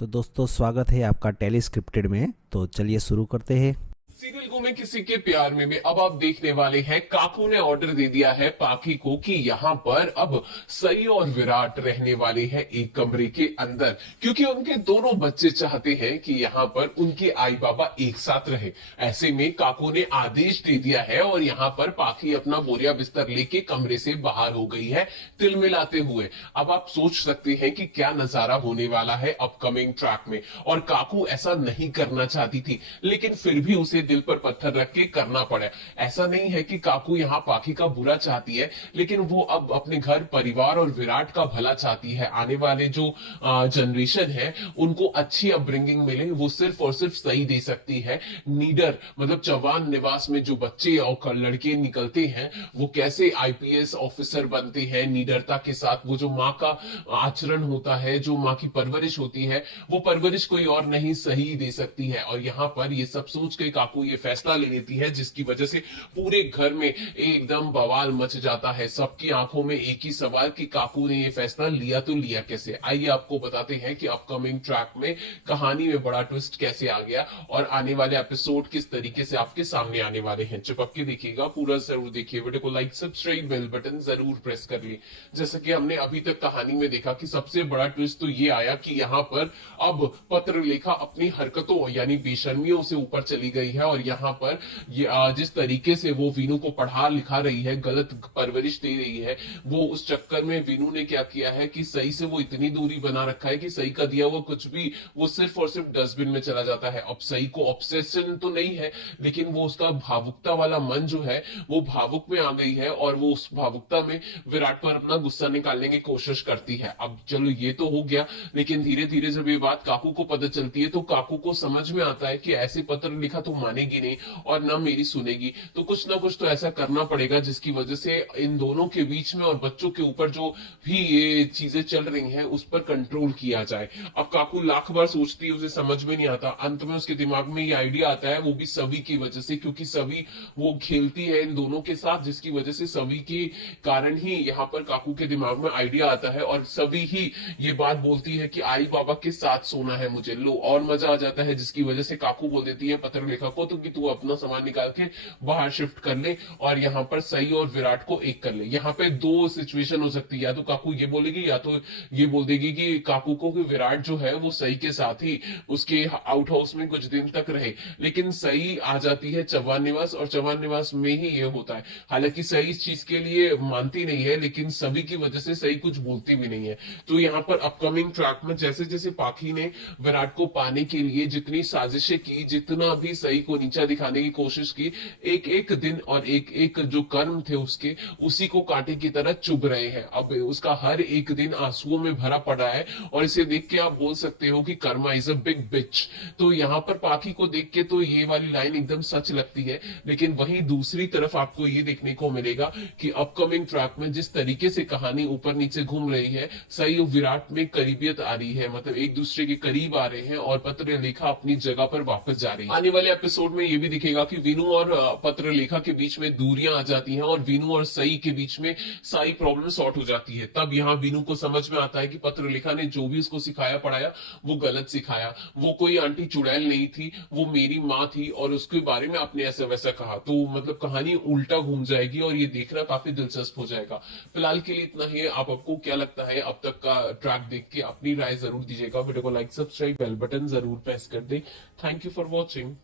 तो दोस्तों स्वागत है आपका टेली स्क्रिप्टेड में। तो चलिए शुरू करते हैं। सीरियल को मैं किसी के प्यार में अब आप देखने वाले हैं। काकू ने ऑर्डर दे दिया है पाखी को कि यहाँ पर अब सई और विराट रहने वाले हैं एक कमरे के अंदर, क्योंकि उनके दोनों बच्चे चाहते हैं कि यहाँ पर उनके आई बाबा एक साथ रहे। ऐसे में काकू ने आदेश दे दिया है और यहाँ पर पाखी अपना बोरिया बिस्तर लेके कमरे से बाहर हो गई है तिलमिलाते हुए। अब आप सोच सकते हैं कि क्या नजारा होने वाला है अपकमिंग ट्रैक में। और काकू ऐसा नहीं करना चाहती थी, लेकिन फिर भी उसे दिल पर पत्थर रख के करना पड़ा। ऐसा नहीं है कि काकू यहाँ पाखी का बुरा चाहती है, लेकिन वो अब अपने घर परिवार और विराट का भला चाहती है। आने वाले जो जनरेशन है उनको अच्छी अपब्रिंगिंग मिले, वो सिर्फ और सिर्फ सही दे सकती है। नीडर मतलब चौहान निवास में जो बच्चे और लड़के निकलते हैं वो कैसे आईपीएस ऑफिसर बनते हैं नीडरता के साथ। वो जो माँ का आचरण होता है, जो माँ की परवरिश होती है, वो परवरिश कोई और नहीं सही दे सकती है। और यहाँ पर ये सब सोच के काकू ये फैसला ले लेती है, जिसकी वजह से पूरे घर में एकदम बवाल मच जाता है। सबकी आंखों में एक ही सवाल कि काकू ने ये फैसला लिया तो लिया कैसे। आइए आपको बताते हैं कि अपकमिंग ट्रैक में कहानी में बड़ा ट्विस्ट कैसे आ गया और आने वाले एपिसोड किस तरीके से आपके सामने आने वाले हैं। चिपक के देखिएगा, पूरा जरूर देखिए। वीडियो को लाइक सब्सक्राइब बेल बटन जरूर प्रेस कर लिए। जैसा कि हमने अभी तक कहानी में देखा कि सबसे बड़ा ट्विस्ट तो ये आया कि यहाँ पर अब पत्र लेखा अपनी हरकतों यानी बेशर्मियों से ऊपर चली गई है। और यहाँ पर ये जिस तरीके से वो वीनू को पढ़ा लिखा रही है, गलत परवरिश दे रही है, वो उस चक्कर में वीनू ने क्या किया है कि सही से वो इतनी दूरी बना रखा है कि सही का दिया हुआ कुछ भी वो सिर्फ और सिर्फ डस्टबिन में चला जाता है। अब सही को ऑब्सेशन तो नहीं है, लेकिन वो उसका भावुकता वाला मन जो है वो भावुक में आ गई है और वो उस भावुकता में विराट पर अपना गुस्सा निकालने की कोशिश करती है। अब चलो ये तो हो गया, लेकिन धीरे धीरे जब ये बात काकू को पता चलती है तो काकू को समझ में आता है कि ऐसे पत्र लिखा तो मानेगी नहीं और ना मेरी सुनेगी, तो कुछ ना कुछ तो ऐसा करना पड़ेगा जिसकी वजह से इन दोनों के बीच में और बच्चों के ऊपर जो भी ये चीजें चल रही हैं उस पर कंट्रोल किया जाए। अब काकू लाख बार सोचती है, उसे समझ में नहीं आता। अंत में उसके दिमाग में ये आइडिया आता है, वो भी सभी की वजह से, क्योंकि सभी वो खेलती है इन दोनों के साथ, जिसकी वजह से सभी के कारण ही यहाँ पर काकू के दिमाग में आइडिया आता है और सभी ही ये बात बोलती है कि आई बाबा के साथ सोना है मुझे। लो और मजा आ जाता है, जिसकी वजह से काकू बोल देती है पत्र लेखा को तो कि तू अपना सामान निकाल के बाहर शिफ्ट कर ले और यहाँ पर सई और विराट को एक कर ले। यहाँ पे दो सिचुएशन हो सकती है, या तो काकू ये बोलेगी या तो ये बोल देगी कि काकू को कि विराट जो है वो सई के साथ ही उसके आउट हाउस में कुछ दिन तक रहे। लेकिन सई आ जाती है चौहान निवास और चौहान निवास में ही ये होता है। हालांकि सई इस चीज के लिए मानती नहीं है, लेकिन सभी की वजह से सई कुछ बोलती भी नहीं है। तो यहाँ पर अपकमिंग ट्रैक में जैसे जैसे पाखी ने विराट को पाने के लिए जितनी साजिशें की, जितना भी सही को नीचा दिखाने की कोशिश की, एक एक दिन और एक एक जो कर्म थे उसके उसी को कांटे की तरह चुभ रहे हैं। अब उसका हर एक दिन आंसुओं में भरा पड़ा है और इसे देख के आप बोल सकते हो कि कर्मा इज अ बिग बिच। तो यहाँ पर पाखी को देख के तो ये वाली लाइन एकदम सच लगती है, लेकिन वहीं दूसरी तरफ आपको ये देखने को मिलेगा कि अपकमिंग ट्रैक में जिस तरीके से कहानी ऊपर नीचे घूम रही है, सही और विराट में करीबियत आ रही है, मतलब एक दूसरे के करीब आ रहे हैं और पत्र लेखा अपनी जगह पर वापस जा रही है। आने वाले एपिसोड में ये भी दिखेगा कि वीनू और पत्र लेखा के बीच में दूरियां आ जाती हैं और वीनू और सई के बीच में सारी प्रॉब्लम सॉर्ट हो जाती है। तब यहाँ वीनू को समझ में आता है कि पत्र लेखा ने जो भी उसको सिखाया पढ़ाया वो गलत सिखाया। वो कोई आंटी चुड़ैल नहीं थी, वो मेरी माँ थी और उसके बारे में आपने ऐसा वैसा कहा। तो मतलब कहानी उल्टा घूम जाएगी और ये देखना काफी दिलचस्प हो जाएगा। फिलहाल के लिए इतना ही है। आपको क्या लगता है अब तक का ट्रैक देख के अपनी राय जरूर दीजिएगा। वीडियो को लाइक सब्सक्राइब बेल बटन जरूर प्रेस कर दे। Thank you for watching.